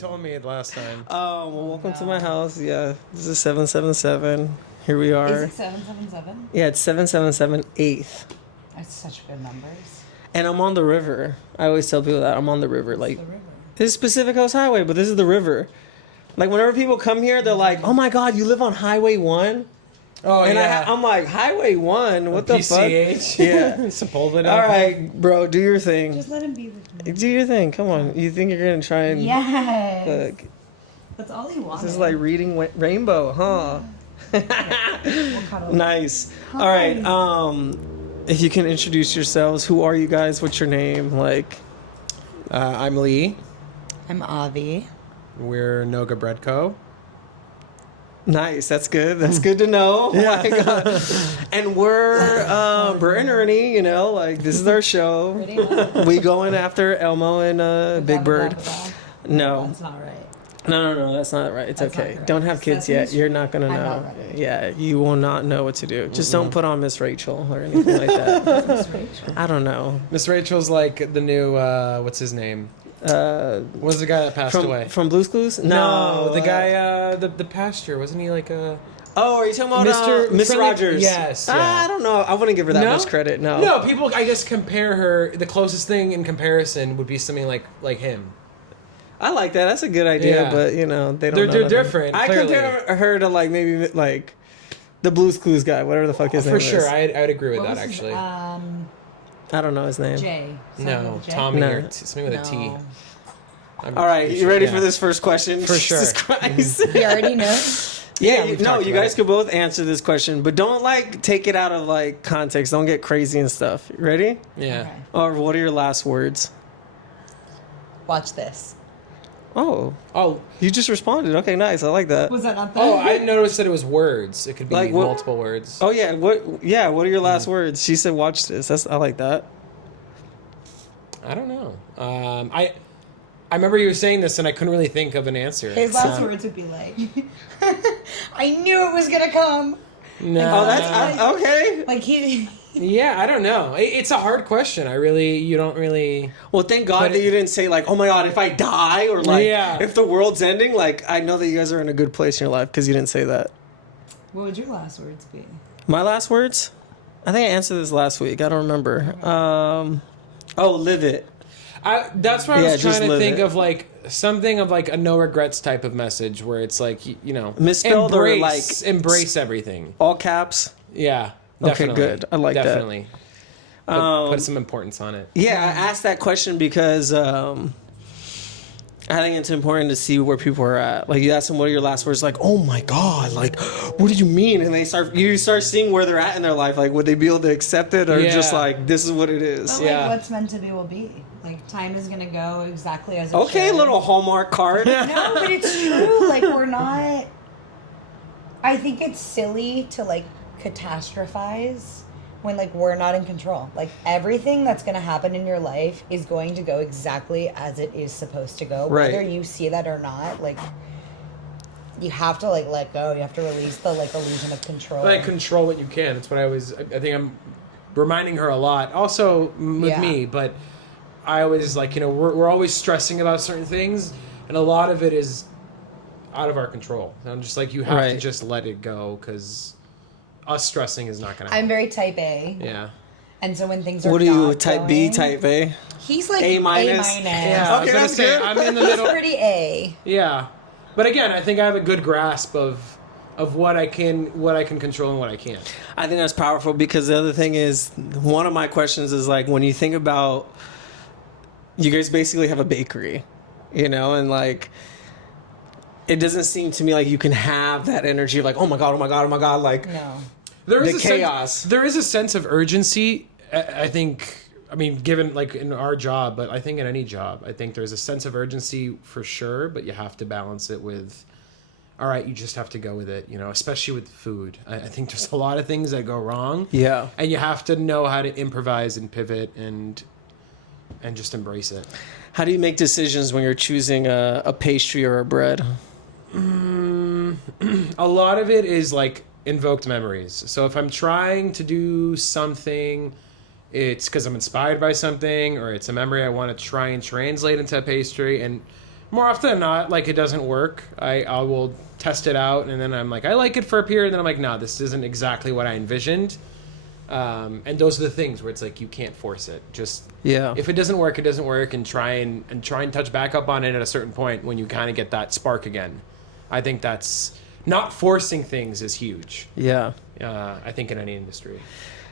told me it last time. Well, welcome to my house. Yeah, this is 777. Here we are. Is it 777? Yeah, it's 777 8th. That's such good numbers. And I'm on the river. I always tell people that I'm on the river. Like, The river. this is Pacific Coast Highway, but this is the river. Like, whenever people come here, they're like, "Oh my God, you live on Highway 1?" Oh, And yeah. I'm like, Highway 1? What the PCH? fuck? Yeah. Sepulveda. All right, bro, do your thing. Just let him be with me. Do your thing. Come on. You think you're going to try and... Yes. Look, That's all he wanted. this is like reading Rainbow, huh? We'll cuddle. Nice. Hi. All right. If you can introduce yourselves, who are you guys? What's your name? Like, I'm Lee. I'm Avi. We're Noga Bread Co. nice. That's good. That's good to know. Oh my God. And we're Bert and Ernie. You know, like this is our show. Pretty much. We going after Elmo and Big Bird. No. That's not right. No, that's not right. It's That's not okay. correct. Don't have kids yet. Sesame's- You're not gonna I'm know. not ready. Yeah, you will not know what to do. Just don't put on Miss Rachel or anything like that. That's Rachel. I don't know. Miss Rachel's like the new, what's his name? What was the guy that passed away? From Blue's Clues? No, the guy, the pastor. Wasn't he like a... Oh, are you talking about Mr. Miss Friendly- Rogers? Yes, yeah. I don't know. I wouldn't give her that No? much credit. No. No, people, I guess, compare her... The closest thing in comparison would be something like him. I like that. That's a good idea, Yeah. but you know they don't. They're- know they're nothing. different, I clearly. compare her to like maybe like the Blue's Clues guy, whatever the fuck his name For is. sure, I'd agree with What that, was his- actually. I don't know his name. Jay. No, Something with Jay? Tommy No. or something with a T. No. I'm All right, pretty you sure, ready yeah. for this first question? For sure. Jesus Christ. He already knows. Yeah, we've no, talked you about guys it. could both answer this question, but don't like take it out of like context. Don't get crazy and stuff. Ready? Yeah. Okay. Or what are your last words? Watch this. Oh, Oh, you just responded. Okay, nice. I like that. Was that not the... oh, I noticed that it was words. It could be Like what- multiple words. Oh yeah, what? Yeah, what are your last words? She said, "Watch this." I like that. I don't know. I remember you were saying this, and I couldn't really think of an answer. His last words would be like, I knew it was going to come. No. Oh, that's okay. Like he... Yeah, I don't know. It's a hard question. You don't really. Well, thank God But that you didn't say like, "Oh my God, if I die," or like, Yeah. "If the world's ending." Like, I know that you guys are in a good place in your life because you didn't say that. What would your last words be? My last words? I think I answered this last week. I don't remember. Live it. That's what I Yeah, was just trying to live think it. of, like something of like a no regrets type of message, where it's like Misspelled or, embrace everything. All caps. Yeah. Okay, Definitely. good. I like that. Definitely. Put some importance on it. Yeah, I asked that question because I think it's important to see where people are at. Like, you ask them, "What are your last words?" Like, "Oh my God, like, what do you mean?" And you start seeing where they're at in their life. Like, would they be able to accept it, or just Yeah. like, this is what it is? But Yeah. like, what's meant to be will be. Like, time is going to go exactly as it Okay, should. little Hallmark card. No, but it's true. Like, we're not... I think it's silly to, like, catastrophize when, like, we're not in control. Like, everything that's going to happen in your life is going to go exactly as it is supposed to go. Right. Whether you see that or not, like, you have to, like, let go. You have to release the, like, illusion of control. Like, control what you can. That's what I think I'm reminding her a lot. Also, with Yeah. me, but I always, like, we're always stressing about certain things, and a lot of it is out of our control. And I'm just like, you have to Right. just let it go, because us stressing is not going to I'm happen. very type A. Yeah. And so when things are What are you, not type B, going- type A? He's like A minus? Yeah, I was Okay, gonna that's say, good. I'm in the He's middle. pretty A. Yeah. But again, I think I have a good grasp of what I can control and what I can't. I think that's powerful because the other thing is, one of my questions is like, when you think about, you guys basically have a bakery, and like, it doesn't seem to me like you can have that energy of like, oh my God, like, No. There is The a sense- chaos. there is a sense of urgency. I think. I mean, given like in our job, but I think in any job, I think there's a sense of urgency for sure. But you have to balance it with, all right, you just have to go with it. Especially with food. I think there's a lot of things that go wrong. yeah. And you have to know how to improvise and pivot and just embrace it. How do you make decisions when you're choosing a pastry or a bread? A lot of it is like invoked memories. So if I'm trying to do something, it's because I'm inspired by something, or it's a memory I want to try and translate into a pastry. And More often than not, like, it doesn't work. I will test it out, and then I'm like, I like it for a period, and then I'm like, nah, this isn't exactly what I envisioned. And those are the things where it's like you can't force it. Just if it doesn't work, it doesn't work, and try and touch back up on it at a certain point when you kind of get that spark again. I think that's not forcing things is huge. Yeah. I think in any industry.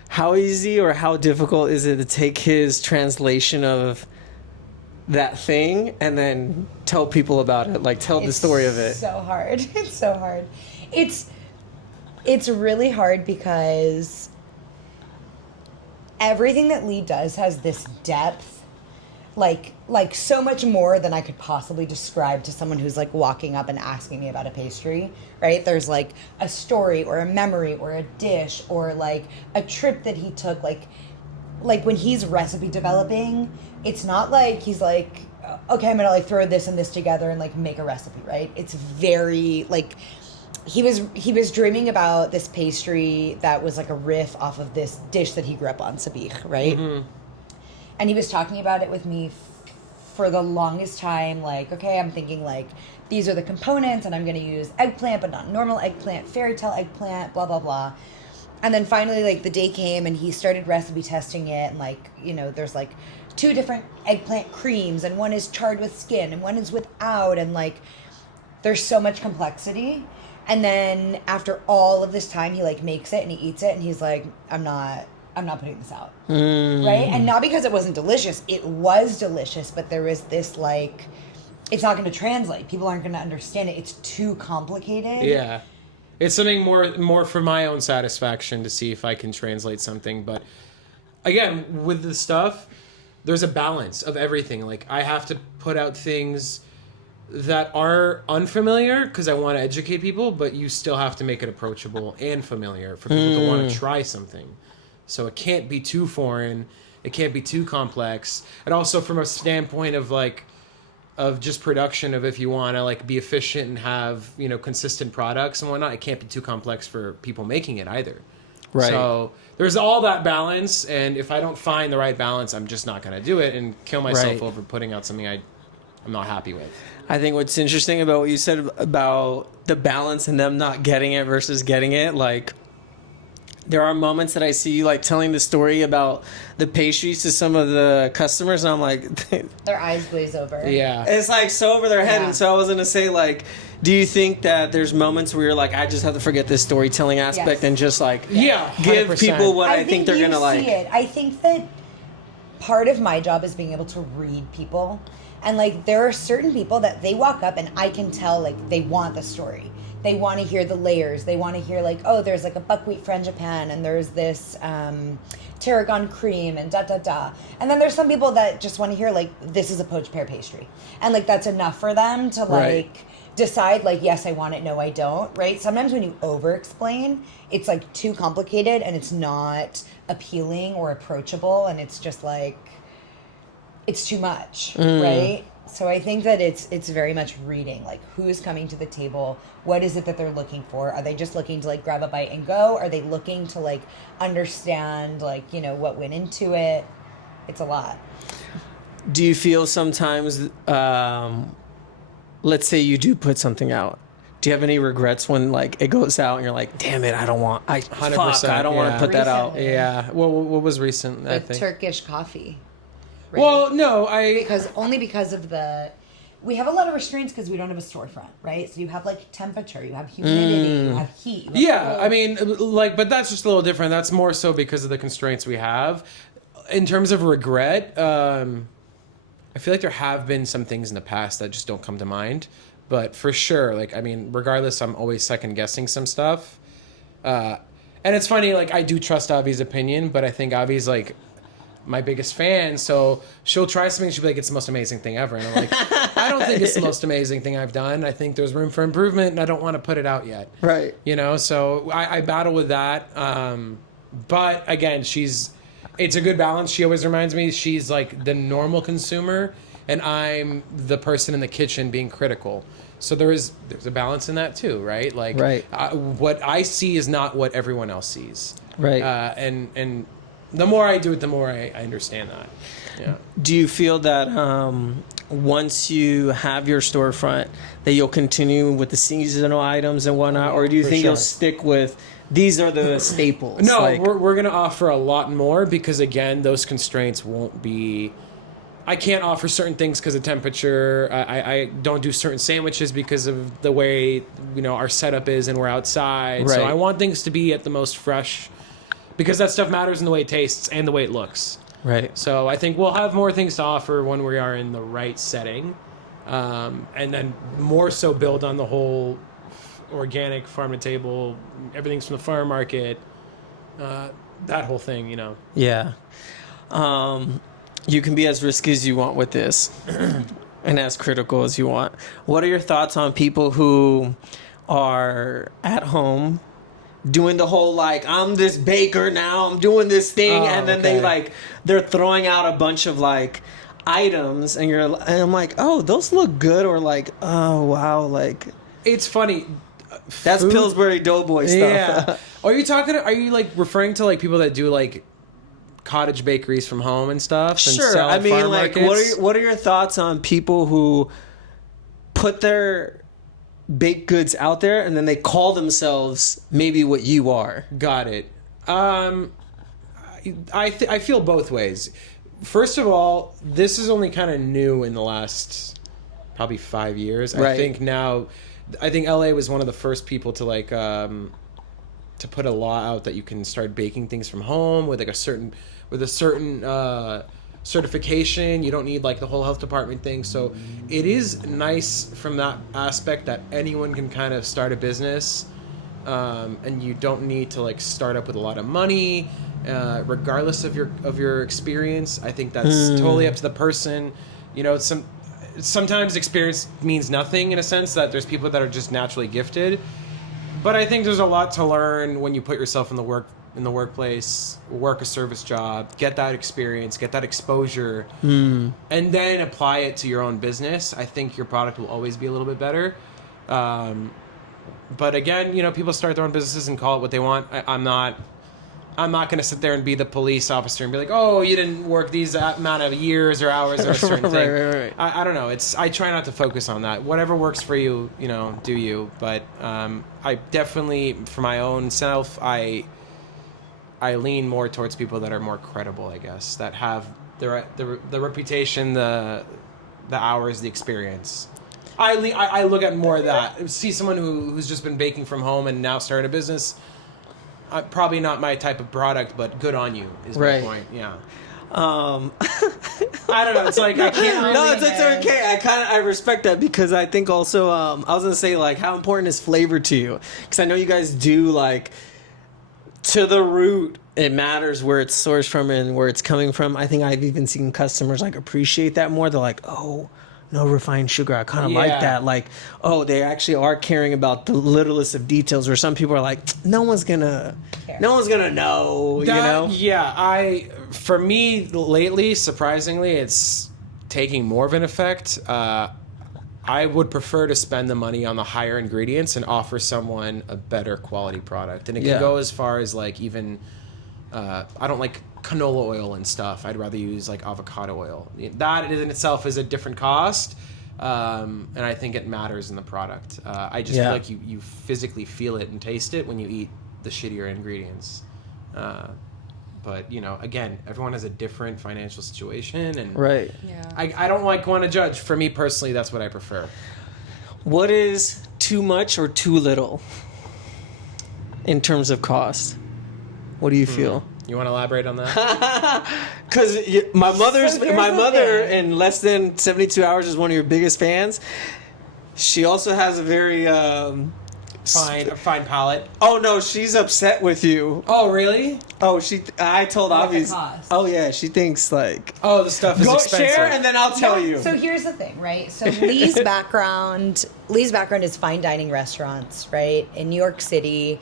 How easy or how difficult is it to take his translation of that thing and then tell people about it? Like, tell the story of it. It's so hard. It's so hard. It's really hard because everything that Lee does has this depth, like so much more than I could possibly describe to someone who's like walking up and asking me about a pastry, right? There's like a story or a memory or a dish or like a trip that he took, like when he's recipe developing, it's not like he's like, okay, I'm gonna like throw this and this together and like make a recipe, right? It's very like, he was dreaming about this pastry that was like a riff off of this dish that he grew up on, sabich, right? Mm-hmm. And he was talking about it with me for the longest time, like, okay, I'm thinking like, these are the components and I'm gonna use eggplant, but not normal eggplant, fairy tale eggplant, blah, blah, blah. And then finally, like, the day came and he started recipe testing it, and like, you know, there's like 2 different eggplant creams, and one is charred with skin and one is without, and like, there's so much complexity. And then after all of this time, he like makes it and he eats it and he's like, I'm not putting this out. Right? And not because it wasn't delicious. It was delicious, but there was this like, it's not going to translate. People aren't going to understand it. It's too complicated. Yeah. It's something more for my own satisfaction to see if I can translate something. But again, with the stuff, there's a balance of everything. Like, I have to put out things that are unfamiliar because I want to educate people, but you still have to make it approachable and familiar for people to want to try something. So it can't be too foreign. It can't be too complex. And also from a standpoint of like, of just production, of if you want to like be efficient and have, you know, consistent products and whatnot, it can't be too complex for people making it either. Right. So there's all that balance, and if I don't find the right balance, I'm just not going to do it and kill myself over putting out something I'm not happy with. I think what's interesting about what you said about the balance and them not getting it versus getting it, like, there are moments that I see you like telling the story about the pastries to some of the customers, and I'm like, their eyes glaze over. Yeah. It's like so over their head. Yeah. And so I was going to say, like, do you think that there's moments where you're like, I just have to forget this storytelling aspect Yes. and just like Yeah, give 100%. people what I think they're you going to like? see it. I think that part of my job is being able to read people. And like, there are certain people that they walk up and I can tell like they want the story. They want to hear the layers. They want to hear like, oh, there's like a buckwheat frangipane and there's this tarragon cream and da-da-da. And then there's some people that just want to hear like, this is a poached pear pastry. And like, that's enough for them to like decide like, yes, I want it, no, I don't, right? Sometimes when you over-explain, it's like too complicated and it's not appealing or approachable, and it's just like, it's too much, right? So I think that it's very much reading, like who's coming to the table, what is it that they're looking for? Are they just looking to like grab a bite and go? Are they looking to like understand like, you know, what went into it? It's a lot. Do you feel sometimes, let's say you do put something out, do you have any regrets when like it goes out and you're like, damn it, I don't want to put that out? Recently. Yeah. Well, what was recent? I The think. Turkish coffee. Right? Well, no, because of the, we have a lot of restraints because we don't have a storefront, right? So you have like temperature, you have humidity, you have heat. You have cold. I mean, like, but that's just a little different. That's more so because of the constraints we have. In terms of regret, I feel like there have been some things in the past that just don't come to mind. But for sure, like, I mean, regardless, I'm always second guessing some stuff. And it's funny, like, I do trust Avi's opinion, but I think Avi's like my biggest fan, so she'll try something, she'll be like, it's the most amazing thing ever, and I'm like, I don't think it's the most amazing thing I've done. I think there's room for improvement, and I don't want to put it out yet, Right? You know, so I battle with that, but again, it's a good balance. She always reminds me she's like the normal consumer and I'm the person in the kitchen being critical, so there's a balance in that too, right? Like, right. What I see is not what everyone else sees, right? And the more I do it, the more I understand that. Yeah. Do you feel that once you have your storefront, that you'll continue with the seasonal items and whatnot, or do you For think sure. you'll stick with these are the staples? No, Like, we're going to offer a lot more because, again, those constraints won't be... I can't offer certain things because of temperature. I don't do certain sandwiches because of the way, our setup is and we're outside. So Right. I want things to be at the most fresh because that stuff matters in the way it tastes and the way it looks. right. So I think we'll have more things to offer when we are in the right setting. And then more so build on the whole organic farm to table, everything's from the farm market, that whole thing, Yeah. You can be as risky as you want with this and as critical as you want. What are your thoughts on people who are at home doing the whole, like, I'm this baker now, I'm doing this thing, and then they're throwing out a bunch of, like, items, and I'm like, oh, those look good, or like, oh, wow, like... It's funny. That's Food- Pillsbury Doughboy stuff. Yeah. Are you like referring to like people that do like cottage bakeries from home and stuff? And Sure. sell I at mean, farm like, markets? what are your thoughts on people who put their baked goods out there and then they call themselves maybe what you are? Got it. I feel both ways. First of all, this is only kind of new in the last probably 5 years. Right. I think LA was one of the first people to like to put a law out that you can start baking things from home with like a certain certification. You don't need like the whole health department thing. So it is nice from that aspect that anyone can kind of start a business, and you don't need to like start up with a lot of money, regardless of your experience. I think that's totally up to the person. Sometimes experience means nothing in a sense that there's people that are just naturally gifted, but I think there's a lot to learn when you put yourself in the workplace, work a service job, get that experience, get that exposure, and then apply it to your own business. I think your product will always be a little bit better. But again, people start their own businesses and call it what they want. I'm not going to sit there and be the police officer and be like, oh, you didn't work these amount of years or hours or a certain thing. Right. I don't know. I try not to focus on that. Whatever works for you, do you. But I definitely, for my own self, I lean more towards people that are more credible, I guess, that have the reputation, the hours, the experience. I look at more of that. See someone who's just been baking from home and now started a business. Probably not my type of product, but good on you is my point. Yeah. I don't know. It's like I can't really... No, it's okay. I respect that because I think also I was gonna say, like, how important is flavor to you? Because I know you guys do, like, to the root. It matters where it's sourced from and where it's coming from. I think I've even seen customers like appreciate that more. They're like, oh, no refined sugar. I kind of like that. Like, oh, they actually are caring about the littlest of details. Where some people are like, no one's gonna know. Yeah, for me lately, surprisingly, it's taking more of an effect. I would prefer to spend the money on the higher ingredients and offer someone a better quality product, and it can go as far as like even. I don't like canola oil and stuff. I'd rather use like avocado oil. That in itself is a different cost, and I think it matters in the product. I just feel like you physically feel it and taste it when you eat the shittier ingredients. But again, everyone has a different financial situation, and Right. Yeah. I don't want to judge. For me personally, that's what I prefer. What is too much or too little in terms of cost? What do you feel? You want to elaborate on that? Because my here's the mother thing. in less than 72 hours is one of your biggest fans. She also has a very Fine palate. oh no, she's upset with you. Oh really? Oh, I told What Avi. the cost? Oh yeah, she thinks like Oh, the stuff is go expensive. share and then I'll tell you. So here's the thing, right? So Lee's background is fine dining restaurants, right? In New York City.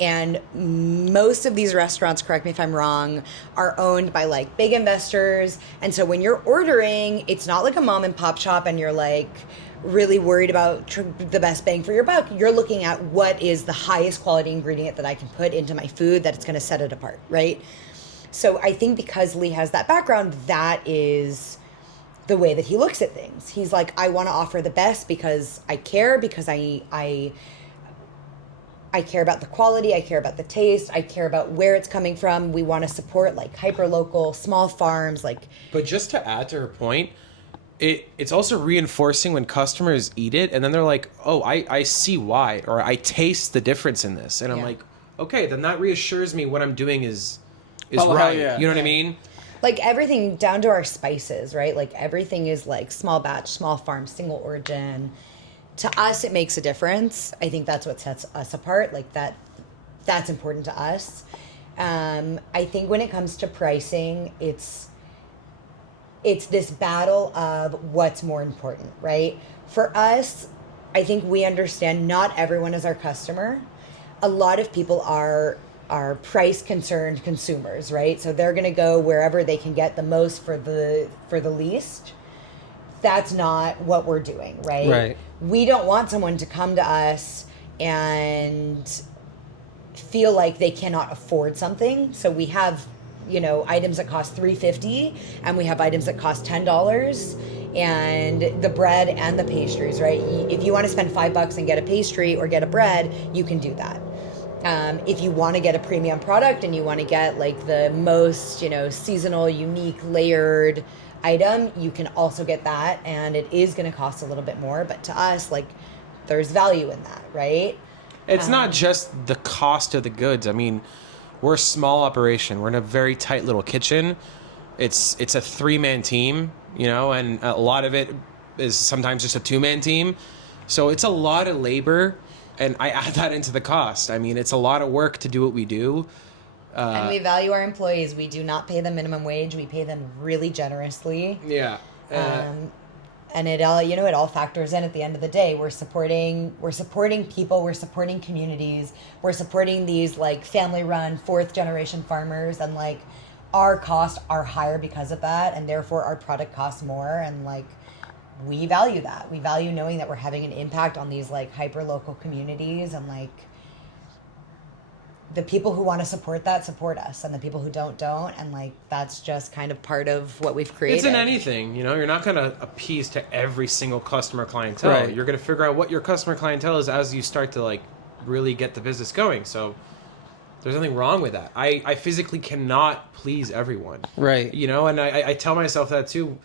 And most of these restaurants, correct me if I'm wrong, are owned by like big investors. And so when you're ordering, it's not like a mom and pop shop and you're like really worried about the best bang for your buck. You're looking at what is the highest quality ingredient that I can put into my food that it's going to set it apart, right? So I think because Lee has that background, that is the way that he looks at things. He's like, I want to offer the best because I care, because I care about the quality, I care about the taste, I care about where it's coming from. We want to support like hyper local, small farms, like. But just to add to her point, it's also reinforcing when customers eat it and then they're like, oh, I see why, or I taste the difference in this, and I'm like, okay, then that reassures me what I'm doing is right. Yeah. You know what I mean? Like everything down to our spices, right? Like everything is like small batch, small farm, single origin. To us, it makes a difference. I think that's what sets us apart. Like that's important to us. I think when it comes to pricing, it's this battle of what's more important, right? For us, I think we understand not everyone is our customer. A lot of people are price concerned consumers, right? So they're going to go wherever they can get the most for the least. That's not what we're doing, right? Right. We don't want someone to come to us and feel like they cannot afford something. So we have, items that cost $3.50 and we have items that cost $10, and the bread and the pastries, right? If you want to spend $5 and get a pastry or get a bread, you can do that. If you want to get a premium product and you want to get like the most, seasonal, unique, layered item, you can also get that, and it is going to cost a little bit more, but to us, like, there's value in that, right? It's not just the cost of the goods. I mean, we're a small operation. We're in a very tight little kitchen. It's a 3-man team, and a lot of it is sometimes just a 2-man team. So it's a lot of labor, and I add that into the cost. I mean, it's a lot of work to do what we do. And we value our employees. We do not pay them minimum wage. We pay them really generously. Yeah. And it all, it all factors in at the end of the day. We're supporting people. We're supporting communities. We're supporting these like family-run 4th-generation farmers, and like our costs are higher because of that, and therefore our product costs more. And like we value that. We value knowing that we're having an impact on these like hyper-local communities, and like the people who want to support that support us, and the people who don't, and like that's just kind of part of what we've created. It's in anything, you're not going to appease to every single customer clientele. Right. You're going to figure out what your customer clientele is as you start to like really get the business going. So there's nothing wrong with that. I physically cannot please everyone. Right. And I tell myself that too.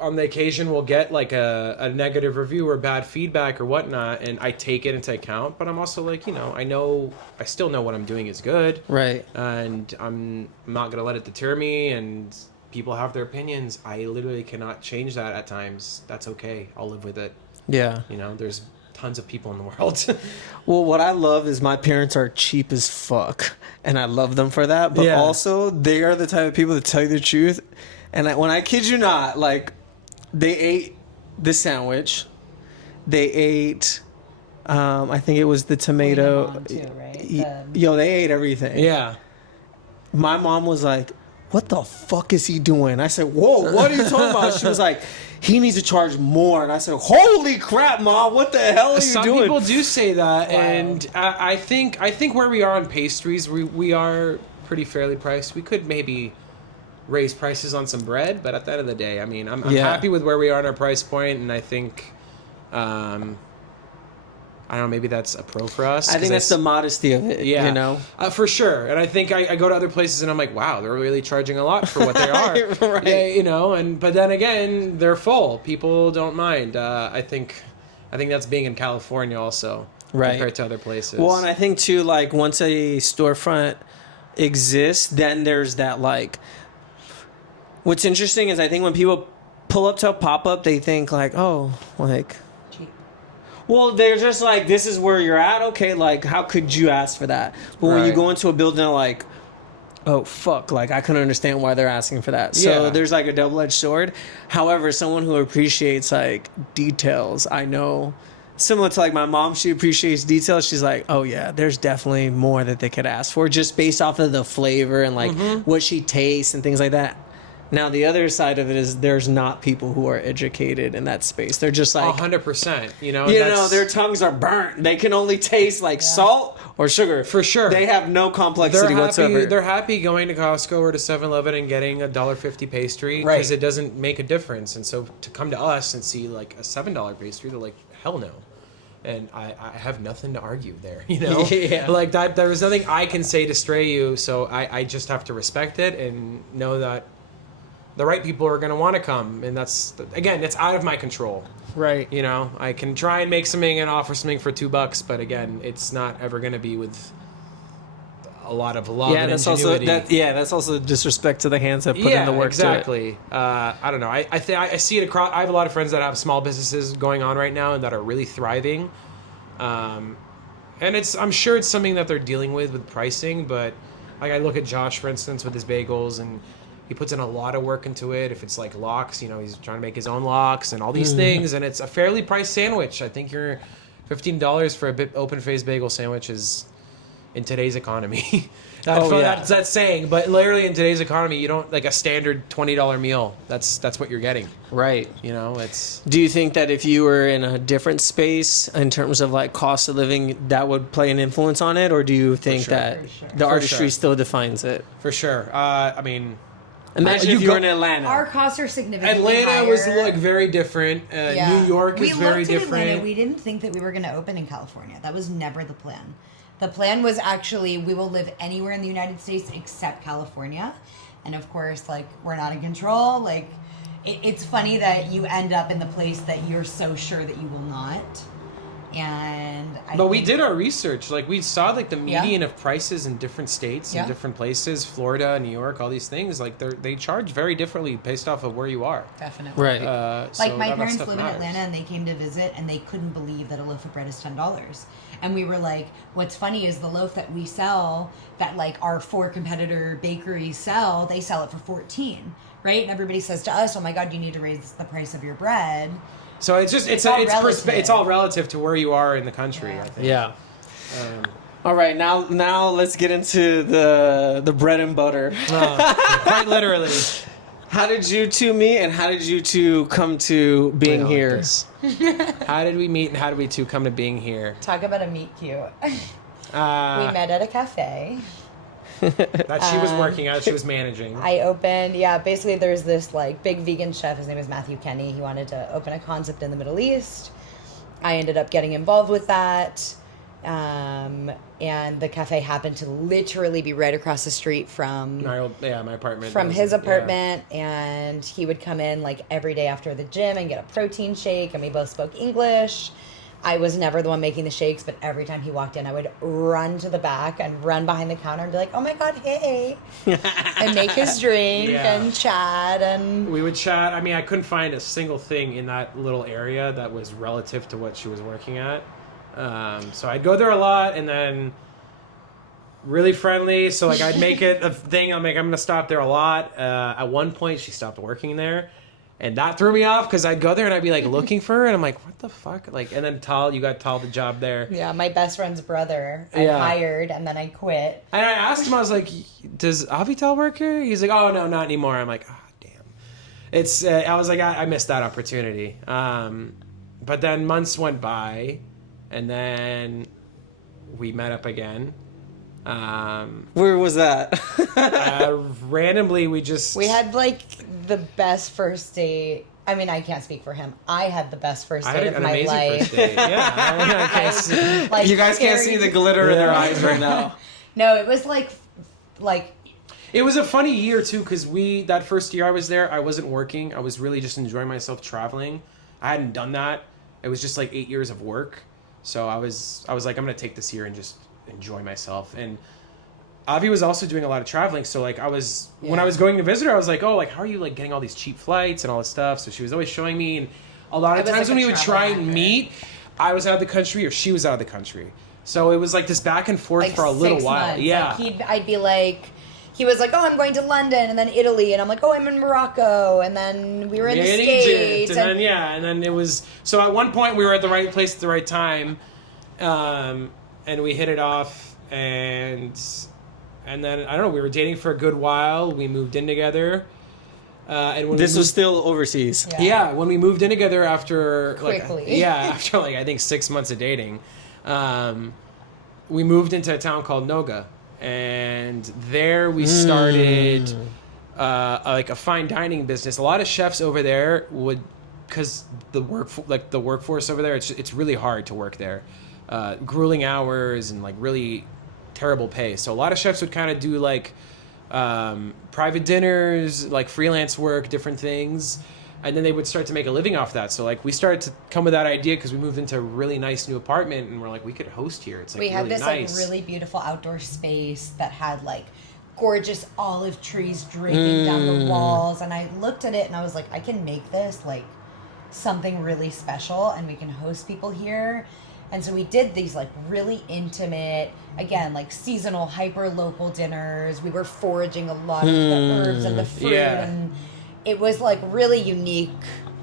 On the occasion, we'll get like a negative review or bad feedback or whatnot, and I take it into account. But I'm also like, I still know what I'm doing is good. Right. And I'm not going to let it deter me. And people have their opinions. I literally cannot change that at times. That's okay. I'll live with it. Yeah. There's tons of people in the world. Well, what I love is my parents are cheap as fuck, and I love them for that. But also, they are the type of people that tell you the truth. And when I kid you not, like, they ate the sandwich. They ate, I think it was the tomato. Too, right? They ate everything. Yeah. My mom was like, what the fuck is he doing? I said, whoa, what are you talking about? She was like, he needs to charge more. And I said, holy crap, Mom, what the hell are you Some doing? people do say that, Wow. and I think where we are on pastries, we are pretty fairly priced. We could maybe raise prices on some bread, but at the end of the day, I mean, I'm happy with where we are on our price point, and I think, I don't know, maybe that's a pro for us. I think that's the modesty of it, Yeah, for sure. And I think I go to other places and I'm like, wow, they're really charging a lot for what they are. Right. Yeah, but then again, they're full. People don't mind. I think that's being in California also, right, compared to other places. Well, and I think too, like once a storefront exists, then there's that like. What's interesting is I think when people pull up to a pop-up, they think like, oh, like, Cheap. well, they're just like, this is where you're at. Okay, like, how could you ask for that? But when you Right. go into a building, like, oh, fuck, like, I couldn't understand why they're asking for that. So Yeah. there's like a double-edged sword. However, someone who appreciates like details, I know, similar to like my mom, she appreciates details. She's like, oh yeah, there's definitely more that they could ask for just based off of the flavor and like what she tastes and things like that. Now the other side of it is there's not people who are educated in that space. They're just like 100%. You know, their tongues are burnt. They can only taste like salt or sugar. For sure. They have no complexity whatsoever. They're happy going to Costco or to 7-Eleven and getting a $1.50 pastry because it doesn't make a difference. And so to come to us and see like a $7 pastry, they're like, hell no. And I have nothing to argue there, you know? Like that, there was nothing I can say to stray you, so I just have to respect it and know that the right people are going to want to come, and that's, again, it's out of my control. Right. You know, I can try and make something and offer something for $2, but again, it's not ever going to be with a lot of love and ingenuity. That's also disrespect to the hands that put in the work exactly. to it. I don't know. I see it across. I have a lot of friends that have small businesses going on right now and that are really thriving. And I'm sure it's something that they're dealing with pricing, but like I look at Josh, for instance, with his bagels, and he puts in a lot of work into it. If it's like lox, you know, he's trying to make his own lox and all these things, and it's a fairly priced sandwich. I think you're $15 for a bit open-faced bagel sandwich is in today's economy. That's saying, but literally in today's economy, you don't like a standard $20 meal. That's what you're getting. Right. You know, it's. Do you think that if you were in a different space in terms of like cost of living, that would play an influence on it, or do you think that the artistry still defines it? For sure. I mean, imagine if you were in Atlanta. Our costs are significantly Atlanta higher. was like very different. New York is very different. Atlanta. We didn't think that we were going to open in California. That was never the plan. The plan was actually we will live anywhere in the United States except California. And of course, like, we're not in control. Like, it's funny that you end up in the place that you're so sure that you will not. But we did our research. Like, we saw like the median of prices in different states and different places, Florida, New York, all these things. Like, they charge very differently based off of where you are. Definitely. Right. Like, my parents live in Atlanta, and they came to visit, and they couldn't believe that a loaf of bread is $10. And we were like, what's funny is the loaf that we sell, that like our 4 competitor bakeries sell, they sell it for $14, right? And everybody says to us, oh my God, you need to raise the price of your bread. So it's all relative to where you are in the country, I think. Yeah. All right, now let's get into the bread and butter. Quite literally. How did you two meet, and how did you two come to being here? How did we meet, and how did we two come to being here? Talk about a meet cute. We met at a cafe. That she was working at, she was managing. I opened, basically there's this like big vegan chef, his name is Matthew Kenny. He wanted to open a concept in the Middle East. I ended up getting involved with that. And the cafe happened to literally be right across the street from my apartment. From his apartment, and he would come in like every day after the gym and get a protein shake, and we both spoke English. I was never the one making the shakes, but every time he walked in, I would run to the back and run behind the counter and be like, oh my God, hey. And make his drink and chat. And we would chat. I mean, I couldn't find a single thing in that little area that was relative to what she was working at. So I'd go there a lot, and then really friendly. So like I'd make it a thing. I'm going to stop there a lot. At one point, she stopped working there. And that threw me off because I'd go there and I'd be like looking for her, and I'm like, what the fuck? Like, and then you got Tal the job there. Yeah, my best friend's brother. I hired, and then I quit. And I asked him, I was like, does Avital work here? He's like, oh no, not anymore. I'm like, oh damn. It's I was like, I missed that opportunity. But then months went by, and then we met up again. Where was that? Randomly, we had like the best first date. I mean, I can't speak for him. I had the best first date of my life. First date. Yeah, I can't see. Like, you guys can't see the glitter in their eyes right now. No, it was like. It was a funny year too, because that first year I was there, I wasn't working. I was really just enjoying myself traveling. I hadn't done that. It was just like 8 years of work. So I was like, I'm gonna take this year and just enjoy myself. And Avi was also doing a lot of traveling, so like when I was going to visit her, I was like, oh, like how are you like getting all these cheap flights and all this stuff? So she was always showing me, and a lot of times when we would try and meet, I was out of the country or she was out of the country. So it was like this back and forth like for a little while. Months. Yeah. Like I'd be like, he was like, oh, I'm going to London, and then Italy, and I'm like, oh, I'm in Morocco, and then we were in the States. And then it was, so at one point we were at the right place at the right time, and we hit it off, and then, I don't know, we were dating for a good while, we moved in together, And when This we was still overseas. Yeah. when we moved in together after Quickly. after I think 6 months of dating, we moved into a town called Noga, and there we started like a fine dining business. A lot of chefs over there would, because the workforce over there, it's really hard to work there, grueling hours and like really terrible pay. So a lot of chefs would kind of do like private dinners, like freelance work, different things, and then they would start to make a living off that. So like we started to come with that idea because we moved into a really nice new apartment, and we're like, we could host here. It's like We had really this nice. like really beautiful outdoor space that had like gorgeous olive trees draping down the walls, and I looked at it and I was like, I can make this like something really special, and we can host people here. And so we did these like really intimate, again, like seasonal, hyper local dinners. We were foraging a lot of the herbs and the fruit, Yeah. and it was like really unique.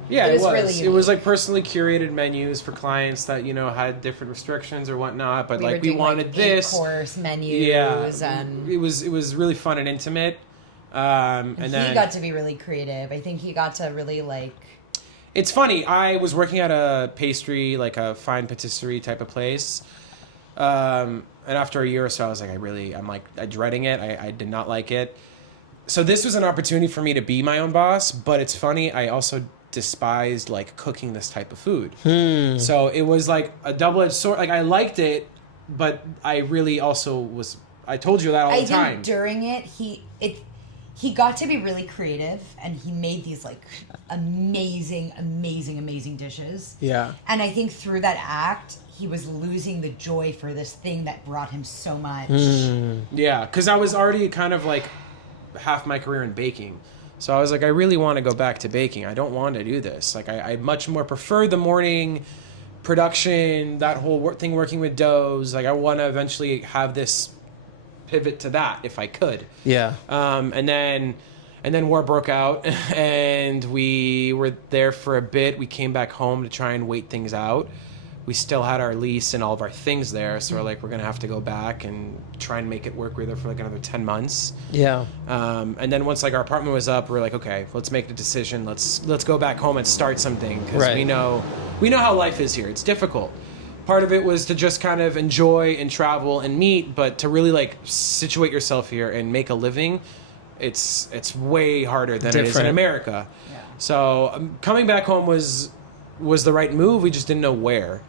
Yeah, it was. really unique. It was like personally curated menus for clients that, you know, had different restrictions or whatnot. But were like we doing, wanted this. 8-course menus, Yeah, and it was really fun and intimate. And he then got to be really creative. I think he got to really like. it's funny. I was working at a pastry, like a fine patisserie type of place. And after a year or so, I was like, I'm dreading it. I did not like it. So this was an opportunity for me to be my own boss. But it's funny. I also despised like cooking this type of food. So it was like a double-edged sword. Like I liked it, but I really also was. I told you that all the time. think during it, he got to be really creative, and he made these like amazing dishes. Yeah. And I think through that act, he was losing the joy for this thing that brought him so much. Yeah, because I was already kind of like half my career in baking. So I was like, I really want to go back to baking. I don't want to do this. Like, I much more prefer the morning production, that whole thing working with doughs. Like, I want to eventually have this pivot to that if I could. Yeah. And then war broke out, and we were there for a bit. We came back home to try and wait things out. We still had our lease and all of our things there, so we're like, we're gonna have to go back and try and make it work. We were there for like another 10 months. Yeah. And then once like our apartment was up, we're like, okay, let's make the decision. Let's go back home and start something, because Right. we know how life is here. It's difficult. Part of it was to just kind of enjoy and travel and meet, but to really like situate yourself here and make a living, it's way harder than it is in Different. America. Yeah. So coming back home was the right move. We just didn't know where.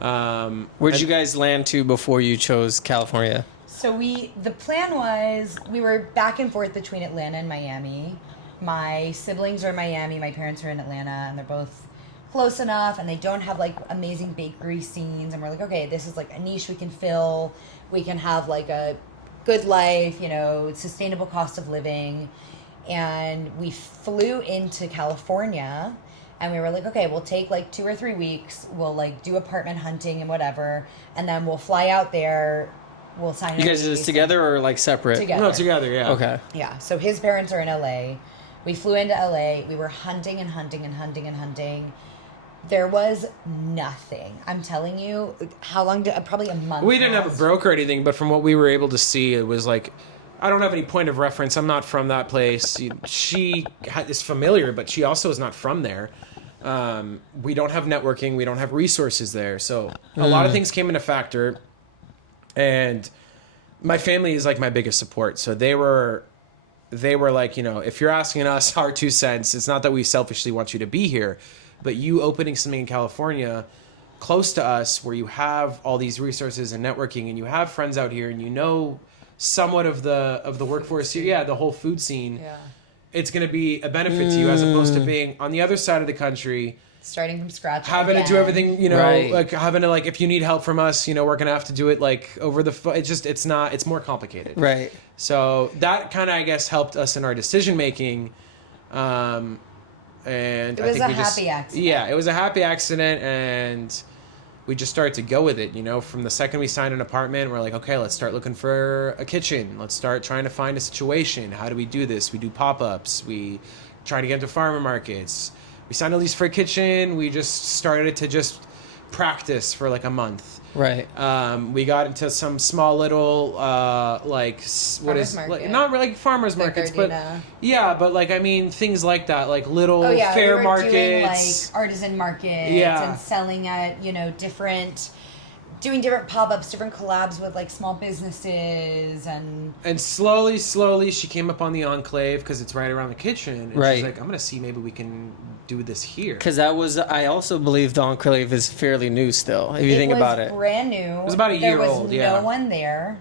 Where'd you guys land to before you chose California? So the plan was, we were back and forth between Atlanta and Miami. My siblings are in Miami, my parents are in Atlanta, and they're both close enough, and they don't have like amazing bakery scenes, and we're like, okay, this is like a niche we can fill. We can have like a good life, you know, sustainable cost of living. And we flew into California, and we were like, okay, we'll take like 2 or 3 weeks. We'll like do apartment hunting and whatever, and then we'll fly out there. We'll sign. You a guys did this lease together or like separate? Together. No, together, yeah. Okay. Yeah. So his parents are in LA. We flew into LA. We were hunting and hunting and hunting and hunting. There was nothing. I'm telling you, how long did probably a month. We didn't have a passed. broker or anything, but from what we were able to see, it was like, I don't have any point of reference. I'm not from that place. She is familiar, but she also is not from there. We don't have networking. We don't have resources there. So a lot of things came into factor. And my family is like my biggest support. So they were like, you know, if you're asking us our 2 cents, it's not that we selfishly want you to be here, but you opening something in California close to us where you have all these resources and networking, and you have friends out here, and you know somewhat of the workforce here, yeah, the whole food scene. Yeah. It's going to be a benefit to you as opposed to being on the other side of the country, Starting from scratch. having to do again. everything, you know, Right. like having to, like, if you need help from us, you know, we're going to have to do it like over the phone. It's more complicated. Right. So that kind of, I guess, helped us in our decision making. And It I was think a we just, happy accident. Yeah, it was a happy accident, and we just started to go with it. You know, from the second we signed an apartment, we're like, okay, let's start looking for a kitchen. Let's start trying to find a situation. How do we do this? We do pop-ups. We try to get into farmer markets. We signed a lease for a kitchen. We just started to just practice for like a month. Right. We got into some small little Farmers market. not really like farmers markets, but Gardena. but like I mean things like that, like little we fair were markets, doing like artisan markets and selling at doing different pop-ups, different collabs with like small businesses and slowly she came up on the Enclave because it's right around the kitchen, and right. she's like, I'm gonna see maybe we can do this here, because I also believe the Enclave is fairly new still, if you think about it. It was brand new. It was about a year old. There was no one there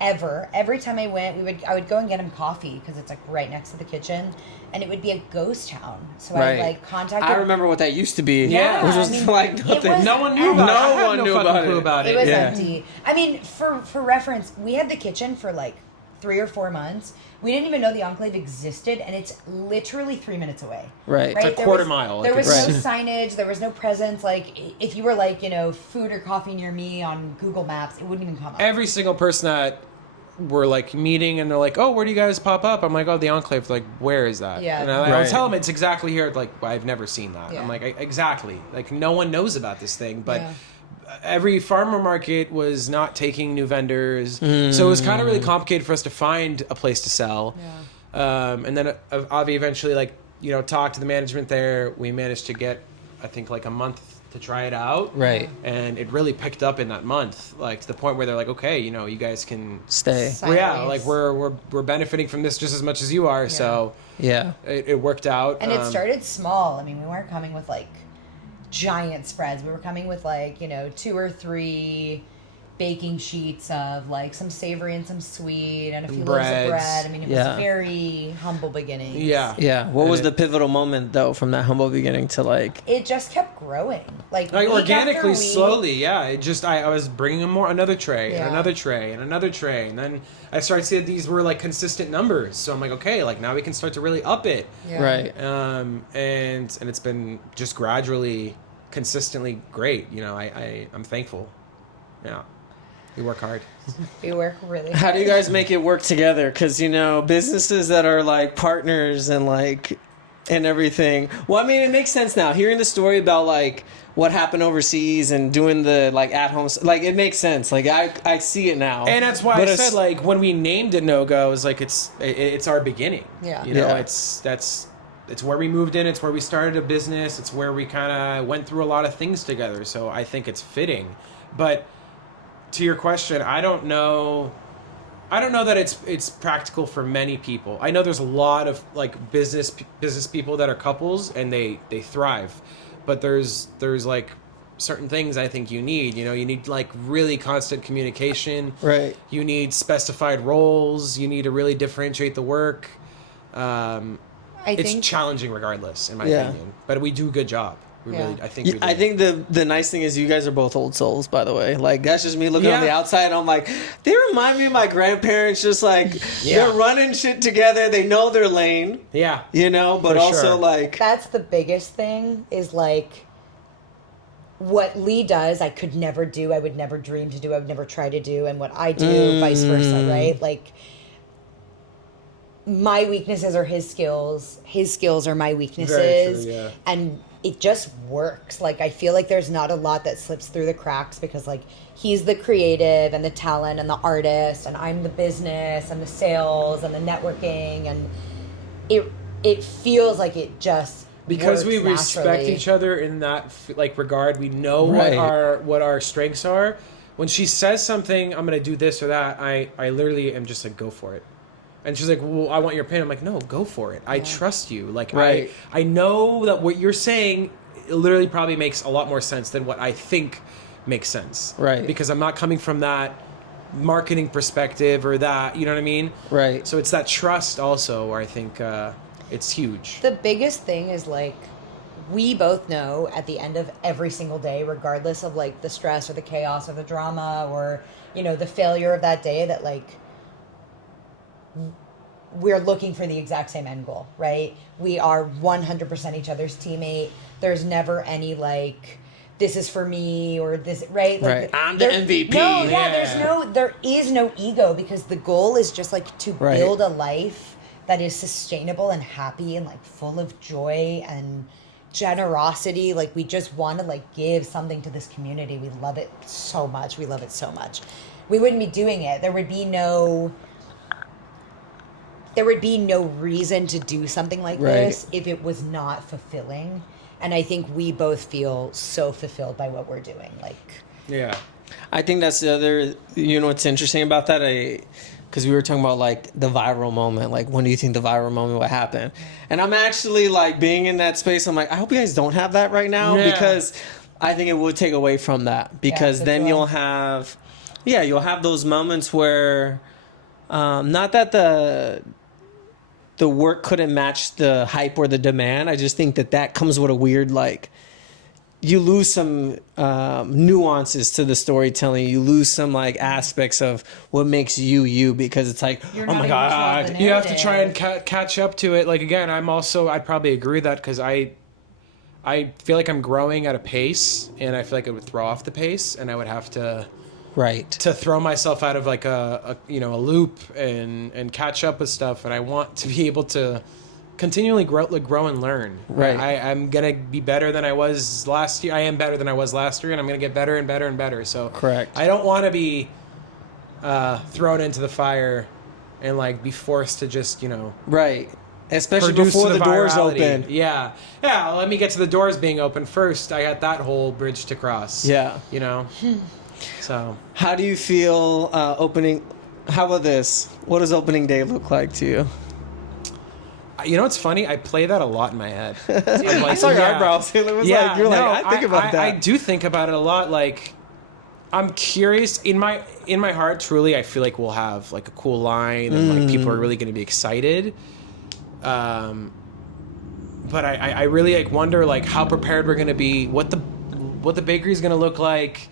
ever. Every time I went, I would go and get him coffee because it's like right next to the kitchen, and it would be a ghost town. So right. I like contacted. I remember what that used to be. Yeah, which was like nothing. No one knew about it. No one knew about it. It was empty. I mean, for reference, we had the kitchen for like 3 or 4 months. We didn't even know the Enclave existed, and it's literally 3 minutes away. Right. It's a quarter mile. There was no signage. There was no presence. Like, if you were like, food or coffee near me on Google Maps, it wouldn't even come up. Every single person that we're like meeting, and they're like, "Oh, where do you guys pop up?" I'm like, "Oh, the Enclave." Like, where is that? Yeah. And I tell them it's exactly here. Like, I've never seen that. Yeah. I'm like, exactly. Like, no one knows about this thing, but. Yeah. Every farmer market was not taking new vendors, so it was kind of really complicated for us to find a place to sell. Yeah. And then Avi eventually, talked to the management there. We managed to get, I think, like a month to try it out. Right. And it really picked up in that month, like to the point where they're like, okay, you guys can stay. Well, yeah, like we're benefiting from this just as much as you are. Yeah. So yeah, it worked out. And it started small. I mean, we weren't coming with like giant spreads. We were coming with 2 or 3 baking sheets of like some savory and some sweet and a few loaves of bread. I mean, it was very humble beginnings. Yeah. Yeah. What was the pivotal moment though from that humble beginning to like? It just kept growing. Like organically, slowly. Yeah. It just, I was bringing more, another tray and another tray and another tray. And then I started seeing these were like consistent numbers. So I'm like, okay, like now we can start to really up it. Yeah. Right. And it's been just gradually, consistently great. I'm thankful. Yeah. We work hard. We work really hard. How do you guys make it work together? Because, businesses that are like partners and like, and everything. Well, I mean, it makes sense now. Hearing the story about like what happened overseas and doing the like at home, like it makes sense. Like I see it now. And that's why I said like when we named it Noga, I was like, it's our beginning. Yeah. It's where we moved in. It's where we started a business. It's where we kind of went through a lot of things together. So I think it's fitting. But to your question, I don't know that it's practical for many people. I know there's a lot of like business people that are couples and they thrive, but there's like certain things I think you need. You need like really constant communication. Right. You need specified roles. You need to really differentiate the work. It's challenging regardless, in my opinion, but we do a good job. I think the nice thing is you guys are both old souls, by the way. Like that's just me looking on the outside. I'm like, they remind me of my grandparents. Just like they're running shit together. They know their lane. Yeah, but also like that's the biggest thing is like what Lee does. I could never do. I would never dream to do. I would never try to do. And what I do, vice versa. Right, like. My weaknesses are his skills. His skills are my weaknesses. Very true, yeah. And it just works. Like, I feel like there's not a lot that slips through the cracks because, like, he's the creative and the talent and the artist, and I'm the business and the sales and the networking, and it feels like it just because we naturally. Respect each other in that like regard. We know what our strengths are. When she says something, I'm gonna do this or that. I literally am just like, go for it. And she's like, well, I want your opinion. I'm like, no, go for it. I trust you. Like, I know that what you're saying literally probably makes a lot more sense than what I think makes sense. Right. Because I'm not coming from that marketing perspective or that, you know what I mean? Right. So it's that trust also where I think it's huge. The biggest thing is, like, we both know at the end of every single day, regardless of, like, the stress or the chaos or the drama or, the failure of that day, that, like, we're looking for the exact same end goal, right? We are 100% each other's teammate. There's never any like, this is for me or this, right? Like, I'm the MVP. No, there is no ego because the goal is just like to build a life that is sustainable and happy and like full of joy and generosity. Like, we just want to like give something to this community. We love it so much. We love it so much. We wouldn't be doing it. There would be no reason to do something like this if it was not fulfilling. And I think we both feel so fulfilled by what we're doing. Like, Yeah. I think that's the other, what's interesting about that? Because we were talking about like the viral moment. Like, when do you think the viral moment will happen? And I'm actually like being in that space. I'm like, I hope you guys don't have that right now, because I think it will take away from that, because then you'll have those moments where, not that the work couldn't match the hype or the demand. I just think that comes with a weird, like, you lose some nuances to the storytelling. You lose some like aspects of what makes you, because it's like, You're oh not my in God. control of the You have to narrative. try and catch up to it. Like, again, I'd probably agree with that, because I feel like I'm growing at a pace, and I feel like it would throw off the pace, and I would have to throw myself out of like a loop and catch up with stuff. And I want to be able to continually grow and learn. Right. I'm gonna be better than I was last year. I am better than I was last year, and I'm gonna get better and better and better. So Correct. I don't want to be thrown into the fire and like be forced to just Right. Especially produce before the doors virality. open. Yeah. Let me get to the doors being open first. I got that whole bridge to cross. Yeah. So How do you feel opening? How about this? What does opening day look like to you? it's funny. I play that a lot in my head. I saw your eyebrows. It was like, you're like, I think about that. I do think about it a lot. Like, I'm curious in my heart. Truly, I feel like we'll have like a cool line, and like people are really going to be excited. But I really like wonder like how prepared we're going to be. What the bakery is going to look like.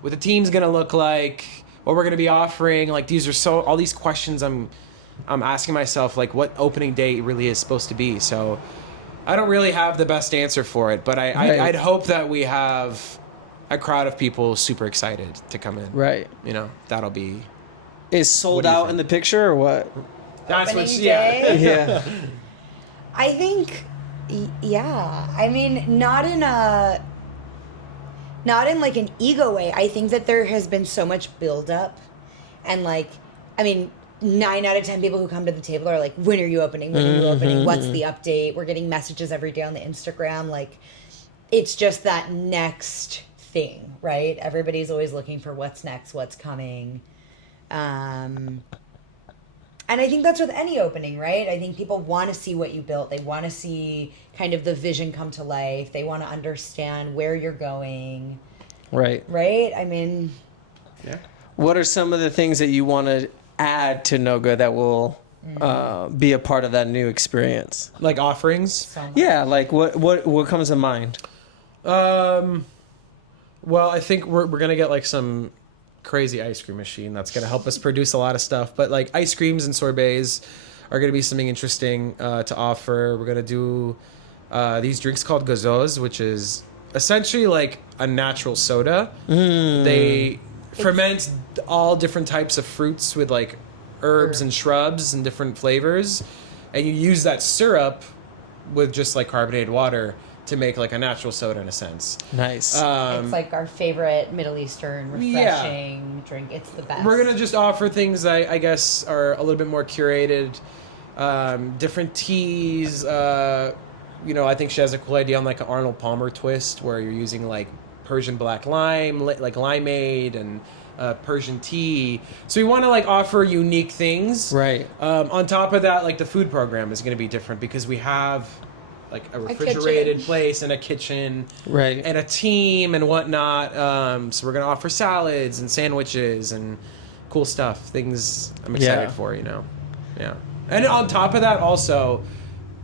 What the team's going to look like. What we're going to be offering. Like, these are all these questions I'm asking myself, like, what opening day really is supposed to be. So I don't really have the best answer for it, but I'd hope that we have a crowd of people super excited to come in. Right. That'll be... Is sold do you out think? in the picture or what? That's Opening what's... day? Yeah. I think, I mean, not in like an ego way. I think that there has been so much buildup, and like, I mean, 9 out of 10 people who come to the table are like, when are you opening? When are you opening? What's the update? We're getting messages every day on the Instagram. Like, it's just that next thing, right? Everybody's always looking for what's next, what's coming. And I think that's with any opening, right? I think people want to see what you built. They want to see kind of the vision come to life. They want to understand where you're going. Right. Right? I mean... Yeah. What are some of the things that you want to add to Noga that will be a part of that new experience? Like offerings? So much. Yeah, like what comes to mind? Well, I think we're going to get like some crazy ice cream machine that's going to help us produce a lot of stuff. But like ice creams and sorbets are going to be something interesting to offer. We're going to do these drinks called gazos, which is essentially like a natural soda. They ferment all different types of fruits with like herbs and shrubs and different flavors, and you use that syrup with just like carbonated water to make like a natural soda in a sense. Nice. It's like our favorite Middle Eastern refreshing drink. It's the best. We're gonna just offer things that I guess are a little bit more curated, different teas. I think she has a cool idea on like an Arnold Palmer twist where you're using like Persian black lime, like limeade, and Persian tea. So we want to like offer unique things. Right. On top of that, like the food program is going to be different because we have like a refrigerated place and a kitchen, Right. and a team and whatnot. So we're going to offer salads and sandwiches and cool stuff. Things I'm excited for. Yeah. And on top of that, also,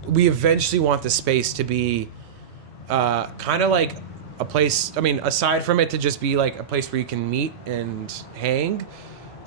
we eventually want the space to be kind of like a place, I mean, aside from it to just be like a place where you can meet and hang,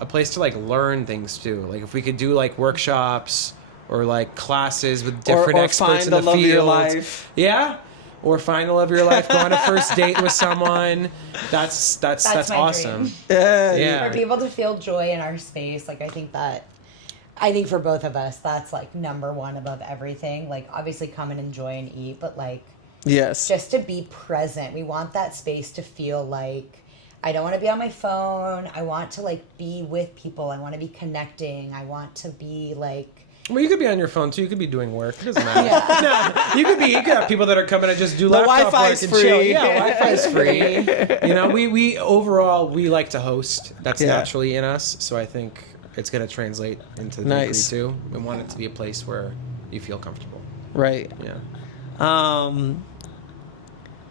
a place to like learn things too. Like if we could do like workshops or like classes with different or experts find in the the love of field. your life. Yeah. Or find the love of your life, go on a first date with someone. That's my awesome. dream. Yeah. For people to feel joy in our space, like I think for both of us, that's like number one above everything. Like obviously come and enjoy and eat, but like Yes. Just to be present. We want that space to feel like I don't want to be on my phone. I want to like be with people. I want to be connecting. I want to be like. Well, you could be on your phone too. You could be doing work. It doesn't matter. No, you could have people that are coming to just do laptop Wi-Fi's work and chill. free. Yeah, Wi-Fi's free. You know, we overall we like to host. That's naturally in us. So I think it's going to translate into the bakery too. We want it to be a place where you feel comfortable. Right. Yeah.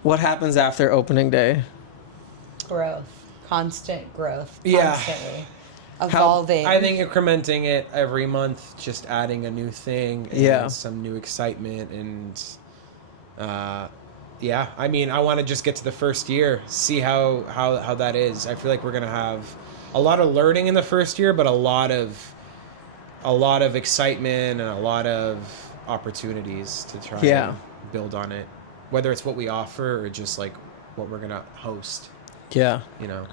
What happens after opening day? Growth. Constant growth. Yeah. Constantly. Evolving. I think incrementing it every month, just adding a new thing and some new excitement and I mean, I want to just get to the first year, see how that is. I feel like we're going to have a lot of learning in the first year, but a lot of excitement and a lot of opportunities to try and build on it, whether it's what we offer or just like what we're going to host. Yeah. You know.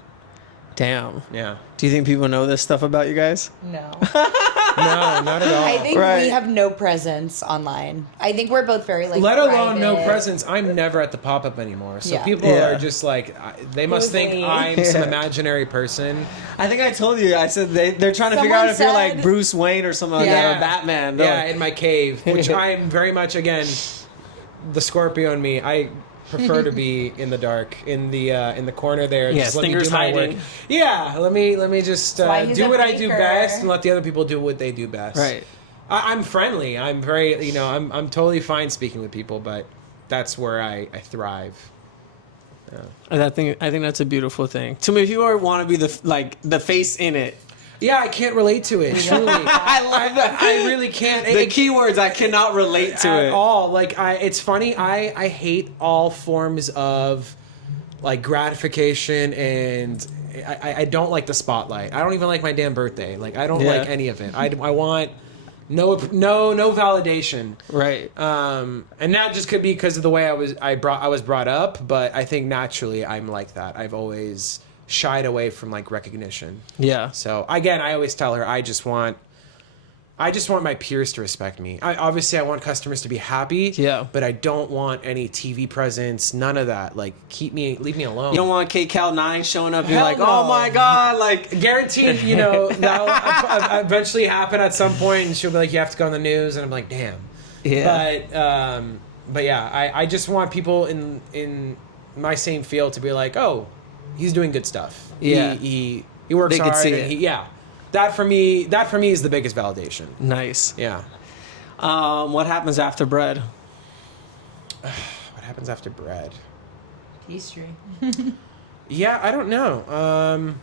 Damn. Yeah. Do you think people know this stuff about you guys? No. No, not at all. I think we have no presence online. I think we're both very like. Let alone private. no presence. I'm never at the pop-up anymore. So people are just like, they must think me? I'm some imaginary person. I think I told you. I said they're trying to figure out if you're like Bruce Wayne or something like that, or Batman. They're like, In my cave, which I'm very much, again, the Scorpio in me. I prefer to be in the dark, in the corner there. Yeah, just let me fingers do my hiding. work. Yeah, let me just why he's do a what I do baker. best and let the other people do what they do best. Right. I'm friendly. I'm very, I'm totally fine speaking with people, but that's where I thrive. I think that's a beautiful thing. Too many people want to be the face in it. Yeah, I can't relate to it. Truly, I love that. I really can't. The keywords I cannot relate to at it all. Like, it's funny. I hate all forms of like gratification, and I don't like the spotlight. I don't even like my damn birthday. Like, I don't like any of it. I want no validation. Right. And that just could be because of the way I was brought up. But I think naturally I'm like that. I've always shied away from like recognition. Yeah. So again, I always tell her I just want my peers to respect me. Obviously I want customers to be happy. Yeah. But I don't want any TV presence, none of that. Like leave me alone. You don't want KCal9 showing up and you're Hell like, no. oh my God, like guaranteed, that'll eventually happen at some point, and she'll be like, you have to go on the news, and I'm like, damn. Yeah. But yeah, I just want people in my same field to be like, oh, he's doing good stuff. Yeah. He works They hard. could see and it. That for me is the biggest validation. Nice. Yeah. What happens after bread? What happens after bread? Pastry. Yeah, I don't know.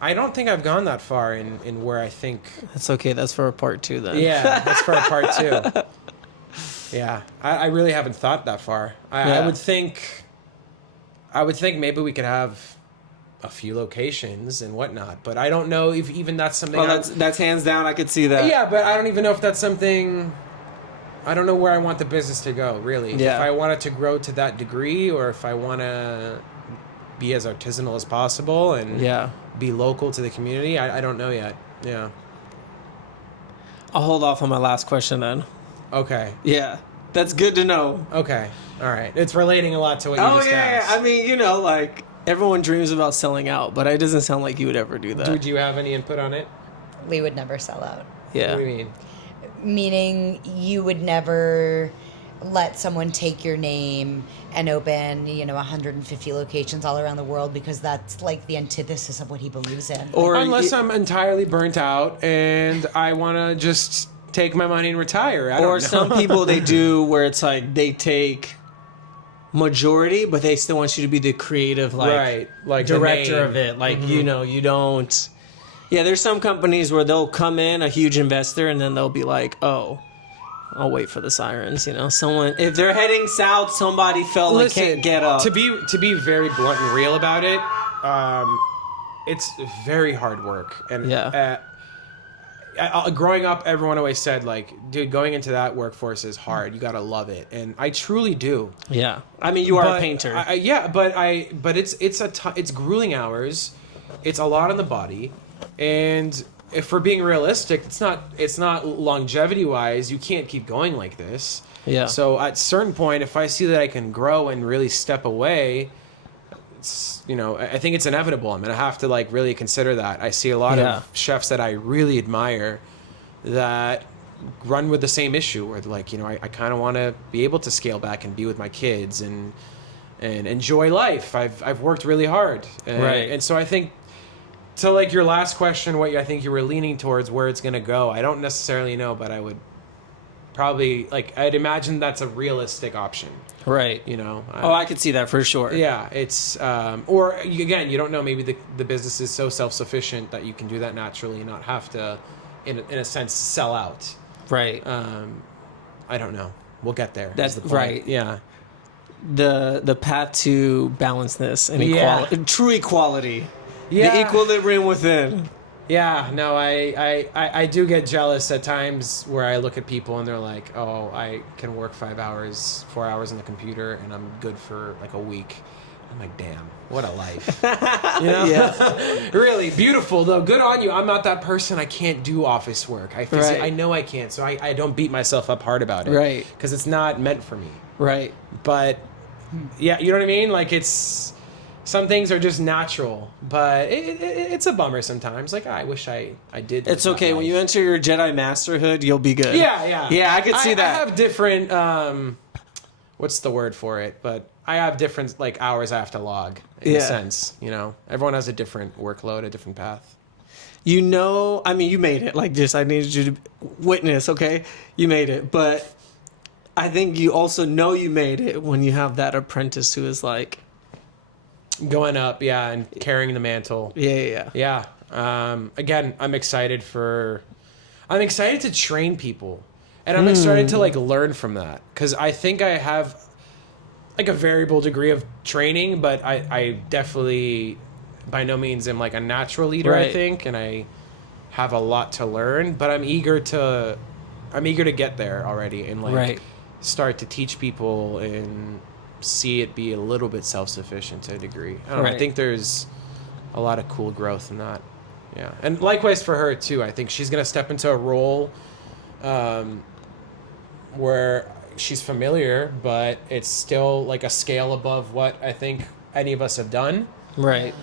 I don't think I've gone that far in where I think. That's okay. That's for a part 2 then. Yeah, that's for a part 2. Yeah, I really haven't thought that far. I would think maybe we could have a few locations and whatnot, but I don't know if even that's something. Well, that's hands down. I could see that. Yeah, but I don't even know if that's something. I don't know where I want the business to go, really. Yeah. If I want it to grow to that degree, or if I want to be as artisanal as possible and be local to the community, I don't know yet. Yeah. I'll hold off on my last question then. Okay. Yeah, that's good to know. Okay. All right. It's relating a lot to what you just asked. I mean, like everyone dreams about selling out, but it doesn't sound like you would ever do that. Would you have any input on it? We would never sell out. Yeah. What do you mean? Meaning you would never let someone take your name and open 150 locations all around the world, because that's like the antithesis of what he believes in. Or unless I'm entirely burnt out and I want to just take my money and retire. I don't know. some people they do where it's like they take majority, but they still want you to be the creative like the director name. of it. Like you don't. Yeah, there's some companies where they'll come in, a huge investor, and then they'll be like, oh, I'll wait for the sirens. Someone, if they're heading south, somebody fell and can't get up. To be very blunt and real about it, it's very hard work. And growing up, everyone always said, like, dude, going into that workforce is hard. You gotta love it, and I truly do. Yeah, I mean, you are a painter. But it's grueling hours. It's a lot on the body, and if we're being realistic, it's not longevity wise. You can't keep going like this. Yeah. So at a certain point, if I see that I can grow and really step away, it's, you know, I think it's inevitable. I'm gonna have to like really consider that. I see a lot of chefs that I really admire that run with the same issue, where like, you know, I kind of want to be able to scale back and be with my kids and enjoy life. I've worked really hard, and so I think, to like your last question, what I think you were leaning towards, where it's gonna go, I don't necessarily know, but I would probably, like, I'd imagine that's a realistic option, Right. you know. I could see that for sure. Yeah, it's or again, you don't know, maybe the business is so self-sufficient that you can do that naturally and not have to in a sense sell out. Right. I don't know, we'll get there. That's the point. right. Yeah. The path to balancedness and equality, true equality, the equilibrium within. Yeah, no, I do get jealous at times where I look at people and they're like, oh, I can work 4 hours on the computer and I'm good for like a week. I'm like, damn, what a life. You know? Yeah. Really beautiful though. Good on you. I'm not that person. I can't do office work. I know I can't, so I don't beat myself up hard about it. Right. Because it's not meant for me. Right. But yeah, you know what I mean? Like, it's, some things are just natural, but it's a bummer sometimes. Like, I wish I did. It's okay. When you enter your Jedi masterhood, you'll be good. Yeah. Yeah, I could see that. I have different, what's the word for it? But I have different, like, hours I have to log, in a sense, you know? Everyone has a different workload, a different path. You know, I mean, you made it. Like, just, I needed you to witness, okay? You made it. But I think you also know you made it when you have that apprentice who is like... Going up, and carrying the mantle. Yeah. Again, I'm excited to train people. And I'm excited to, like, learn from that. Because I think I have, like, a variable degree of training, but I definitely, by no means, am, like, a natural leader, I think. And I have a lot to learn. But I'm eager to get there already and, like, start to teach people and see it be a little bit self-sufficient to a degree. I don't know, I think there's a lot of cool growth in that. Yeah. And likewise for her too. I think she's going to step into a role where she's familiar, but it's still like a scale above what I think any of us have done. Right.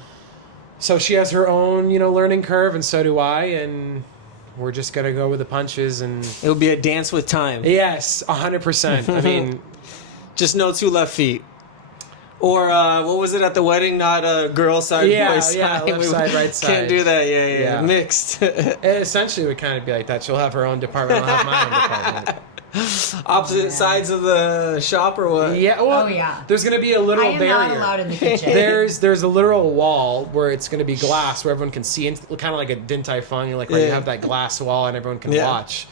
So she has her own, you know, learning curve, and so do I, and we're just going to go with the punches. And it'll be a dance with time. Yes, 100%. I mean... Just no two left feet. Or what was it at the wedding? Not a girl side, boy side. Yeah, left side, right side. Can't do that. Yeah. Mixed. It essentially would kind of be like that. She'll have her own department. I'll have my own department. Opposite sides of the shop or what? Yeah. Well, there's going to be a literal barrier. I am not allowed in the kitchen. There's a literal wall where it's going to be glass where everyone can see, and kind of like a Din Tai Fung, like where you have that glass wall and everyone can watch.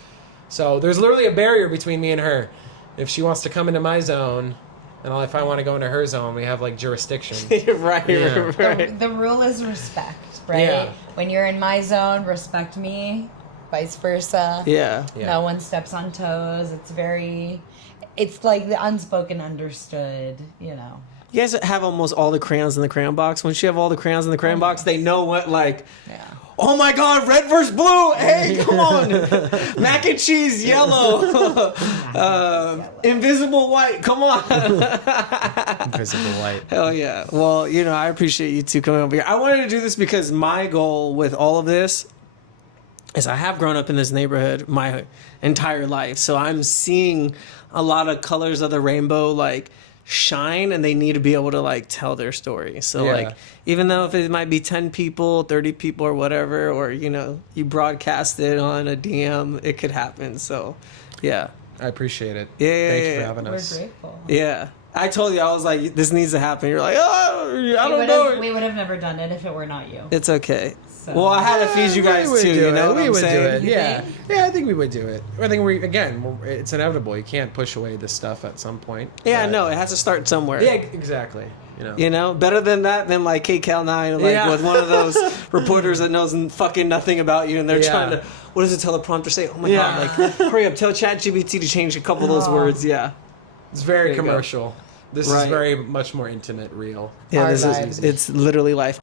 So there's literally a barrier between me and her. If she wants to come into my zone, and if I want to go into her zone, we have like jurisdiction. Right. The rule is respect, right? Yeah. When you're in my zone, respect me, vice versa. Yeah. No one steps on toes. It's like the unspoken understood, you know. You guys have almost all the crayons in the crayon box. Once you have all the crayons in the crayon box, they know what, like... Yeah. Oh my God, red versus blue. Hey, come on. Mac and cheese, yellow. Invisible white. Come on. Invisible white. Hell yeah. Well, you know, I appreciate you two coming over here. I wanted to do this because my goal with all of this is I have grown up in this neighborhood my entire life. So I'm seeing a lot of colors of the rainbow, like, shine, and they need to be able to like tell their story. So like, even though if it might be 10 people, 30 people or whatever, or you know, you broadcast it on a DM, it could happen. So yeah, I appreciate it. Thank you for having us. We're grateful. I told you, I was like, this needs to happen. You're like, oh, I don't know. We would have never done it if it were not you. It's okay. So. Well, I had to feed you guys too. You know what I'm saying? Do it. Yeah, I think we would do it. I think it's inevitable. You can't push away this stuff at some point. Yeah, no, it has to start somewhere. Yeah, exactly. You know, better than that than like KCAL9, like with one of those reporters that knows fucking nothing about you, and they're trying to. What does the teleprompter say? Oh my God! Like, hurry up, tell ChatGPT to change a couple of those words. Yeah, it's very commercial. This is very much more intimate, real. Yeah, it's literally life.